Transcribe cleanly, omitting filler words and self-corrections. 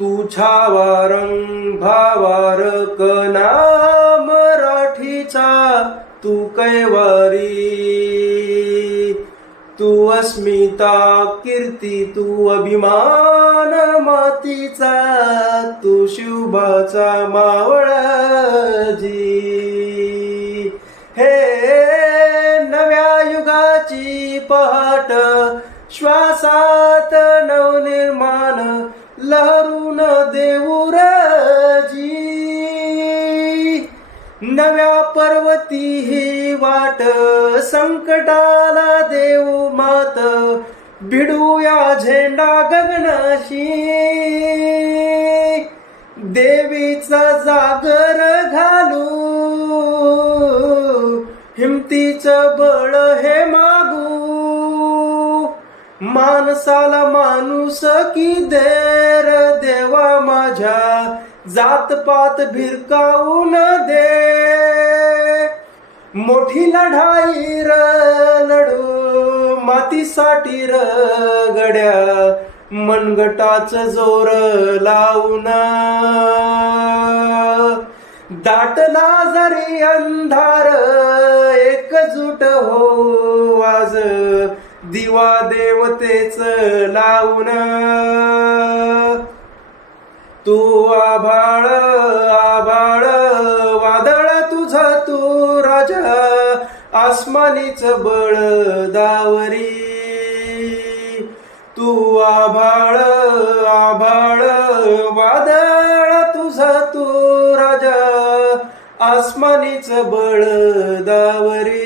तुझ्या रंग भावार कना मराठीचा तू कैवारी, तू अस्मिता कीर्ती, तू अभिमान मातीचा, तू शिवबाचा मावळाजी. हे नव्या युगाची पहाट, श्वासात नवनिर्माण लहरून देऊरजी. नव्या पर्वती ही वाट, संकटाला देऊ मात, भिडूया झेंडा गगनाशी. देवीचा जागर घालू, हिमतीचं बळ हे मागू. माणसाला माणूस की देर देवा माझ्या, जातपात भिरकावून दे. मोठी लढाई र लढू मातीसाठी र गड्या, मनगटाच जोर लावून. दाटला जरी अंधार एकजूट हो आज, दिवा देवतेच लावून. तू आभाळ आभाळ वादळ तुझा तू राजा, आसमानीच बळ दावरी. तू आभाळ आभाळ वादळ तुझा तू राजा, आसमानीच बळ दावरी.